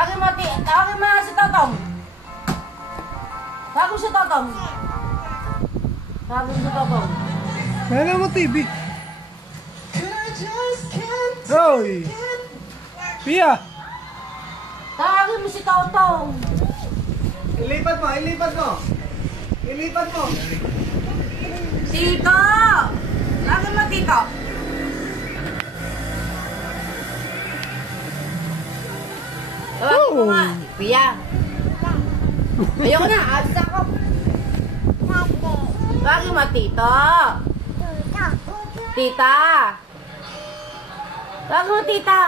Tawagin mo si Totong. Tawagin si Totong. Tawagin si Totong. Kaya mo TV. Hoy! Pia! Tawagin mo si Totong. Ilipat mo, ilipat mo. Ilipat mo. Tito! Tawagin mo, Tito. Tawagin mo nga. Pia. Ayoko na, alis ako. Tawagin mo, Tito. Tita. Tawagin mo, Tita.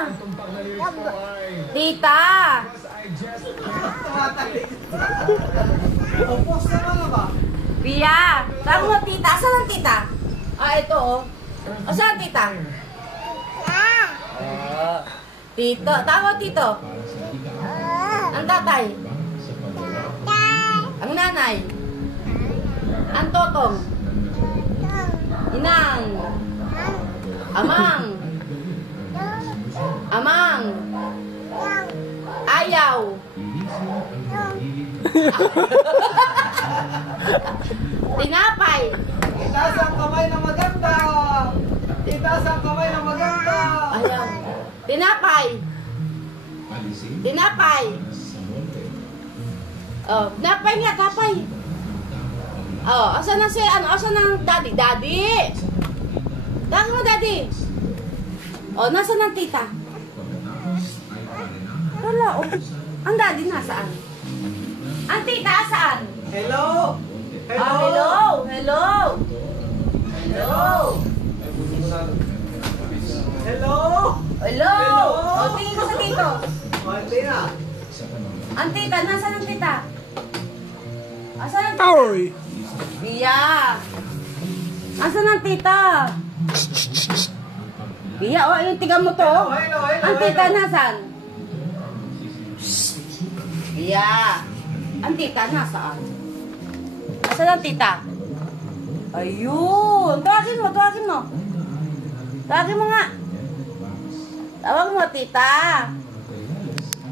Tita. Pia. Tawagin mo, Tita. Asan ang Tita? Ah, ito oh. Asan ang Tita? Tito. Tawagin mo, Tito. Ang tatay. Ang nanay. Ang totong. Inang. Amang. Amang. Ayaw. Tinapay. Itaas ang kamay na maganda. Itaas ang kamay na maganda. Ayaw. Tinapay. Tinapay. Oh, tinapay nga, tapay. Oh, asan na si, asan ang daddy? Daddy! Tawagin mo, daddy. Oh, nasaan ang tita? Wala, oh. Ang daddy nasaan? Ang tita, saan? Hello! Hello! Ah, hello! Hello! Hello! Hello! Hello! Oh, tingin ko sa tito. Hindi na. Ang tita, nasaan ang tita? Asan ang tita? Oy! Bia! Asan ang tita? Bia, oh, yung tiga mo to. Hello. Ang tita, nasan? Bia! Ang tita, nasaan? Asan ang tita? Ayun! Tawagin mo, tawagin mo. Tawagin mo nga. Tawag mo, tita.